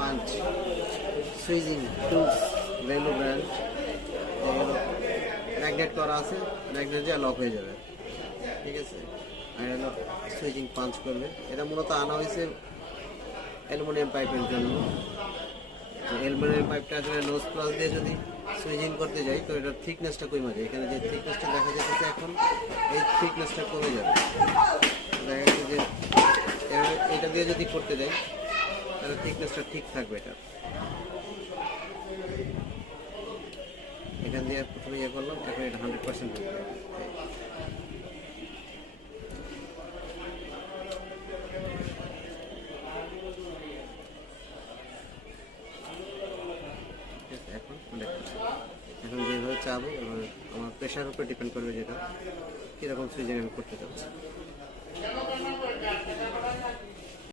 Punch switching tools value brand, magnet করা আছে, magnet দিয়ে লক হয়ে যাবে, ঠিক আছে। আর হলো সুইচিং পাঞ্চ করবে। এটা মূলত আনা হয়েছে অ্যালুমিনিয়াম পাইপের জন্য। অ্যালুমিনিয়াম পাইপটা আসলে নোজ প্লাস দিয়ে যদি সুইচিং করতে যাই তো এটার থিকনেসটা কমে যায়। এখানে যে থিকনেসটা দেখা যাচ্ছে এখন, এই থিকনেসটা কমে যাবে। দেখা যাচ্ছে যে এটা দিয়ে যদি করতে যাই তাহলে থিকনেসটা ঠিক থাকবে। এটা এখান দিয়ে প্রথমে ইয়ে করলাম, এখন এটা 100% থাকবে। এখন যেভাবে চাবো, এবার আমার প্রেশার উপরে ডিপেন্ড করবে যেটা কীরকম সুইচিং আমি করতে চাচ্ছি।